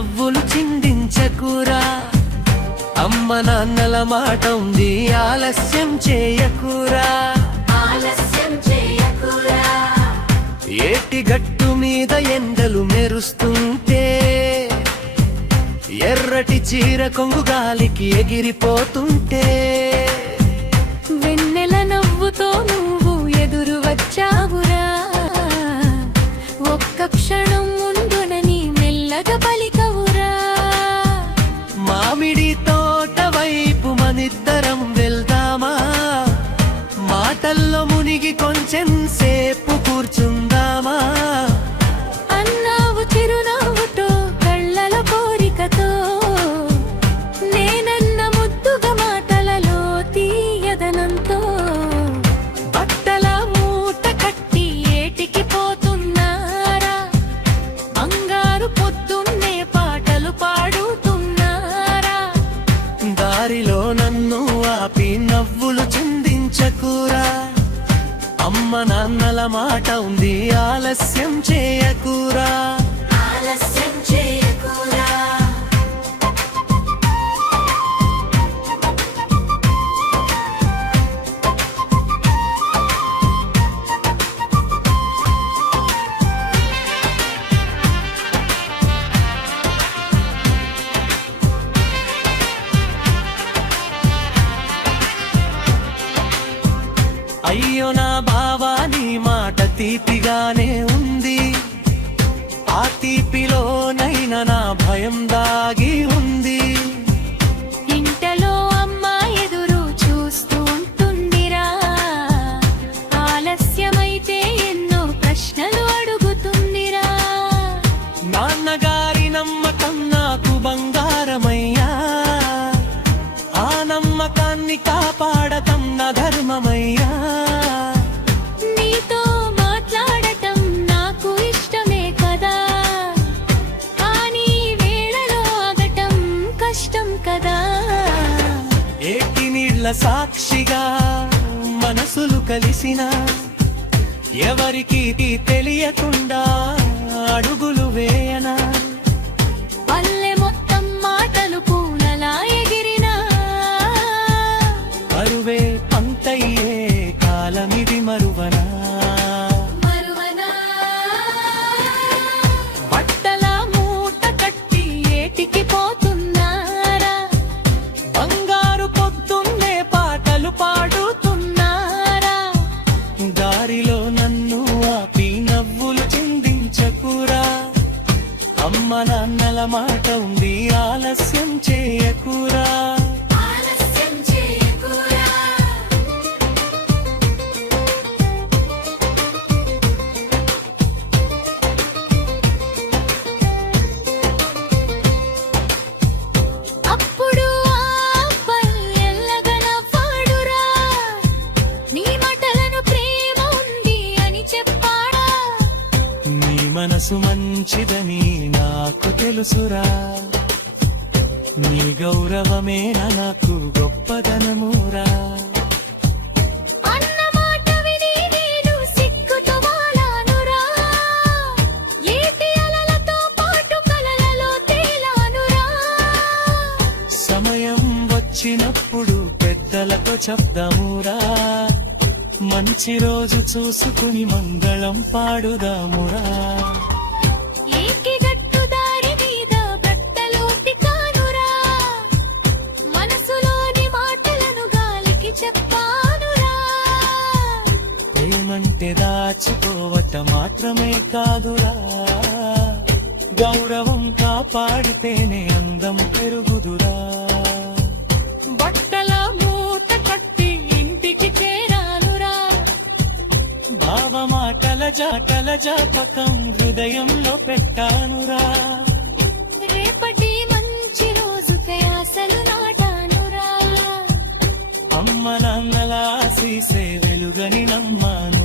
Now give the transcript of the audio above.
నవ్వులు చిందించకురా. అమ్మ నాన్నల మాట ఉంది, ఆలస్యం చేయకురా. ఏటి గట్టు మీద ఎండలు మెరుస్తుంటే, ఎర్రటి చీర కొంగు గాలికి ఎగిరిపోతుంటే, వెన్నెల నవ్వుతో నువ్వు ఎదురు వచ్చావురా. ఒక్క క్షణం ముందునని మెల్లగా పలికవురా. మామిడి తోట వైపు మనిద్దరం వెళ్దామా, మాటల్లో మునిగి కొంచెం సేపు కూర్చుందామా. అన్నావు చిరునవ్వుతో, కళ్ళల కోరికతో, నేనన్న ముద్దుగా మాటలలో తీయదనంతో. బట్టల మూట కట్టి ఏటికి పోతున్నారా, బంగారు పొద్దున్నే పాటలు పాడుతున్నారా. దారిలో నన్ను ఆపి నవ్వులు చిందించకురా. అమ్మ నాన్నల మాట ఉంది, ఆలస్యం చేయకురా. అయ్యో నా బావా, నీ మాట తీపిగానే ఉంది, ఆ తీపిలోనైనా నా భయం దాగి ఉంది. ఇంటలో అమ్మ ఎదురు చూస్తూ ఉంటుందిరా, ఆలస్యమైతే ఎన్నో ప్రశ్నలు అడుగుతుందిరా. నాన్నగారి నమ్మకం నాకు బంగారమయ్యా, ఆ నమ్మకాన్ని కాపాడటం నా ధర్మమయ్యా. నీతో మాట్లాడటం నాకు ఇష్టమే కదా, కానీ వేళలో ఆగటం కష్టం కదా. ఏటి నీళ్ల సాక్షిగా మనసులు కలిసిన, ఎవరికి తెలియకుండా అడుగులు వేయనా. పల్లె మొత్తం మాటలు పూలలా ఎగిరినా, అరువే పంతయ్యే కాలమిది మరువనా. బట్టల మూట కట్టి ఏటికి పోతున్నారా, బంగారు పొద్దున్నే పాటలు పాడుతున్నారా. దారిలో నన్ను ఆపి నవ్వులు చిందించకురా. అమ్మ నాన్నల మాట ఉంది, ఆలస్యం చేయకురా. అప్పుడు ఆ అబ్బాయి ఎల్లగా నవ్వాడురా, నీ మాటలను ప్రేమ ఉంది అని చెప్పాడా. నీ మనసు మంచిదని నాకు తెలుసురా, నీ గౌరవమేనా నాకు గొప్పదనమురా. అన్న మాట విని నేను సిగ్గుతో వాలానురా, ఏటి అలలతో పాటు కలలలో తేలానురా. సమయం వచ్చినప్పుడు పెద్దలతో చెప్దామురా, మంచి రోజు చూసుకుని మంగళం పాడుదామురా. ఏకి గట్టు దారి మీద బట్టలు ఉతికానురా, మనసులోని మాటలను గాలికి చెప్పానురా. ఏమంటే దాచుకోవటం మాత్రమే కాదురా, గౌరవం కాపాడితేనే అందం పెరుగుదురా. బట్టల మూట కట్టి ఇంటికి చేరానురా, భావమాటల జాటల జాపకం హృదయంలో పెట్టానురా. రేపటి మంచి రోజుకై ఆశలు నాటానురా. అమ్మ నాన్నల ఆశీసే వెలుగని నమ్మాను.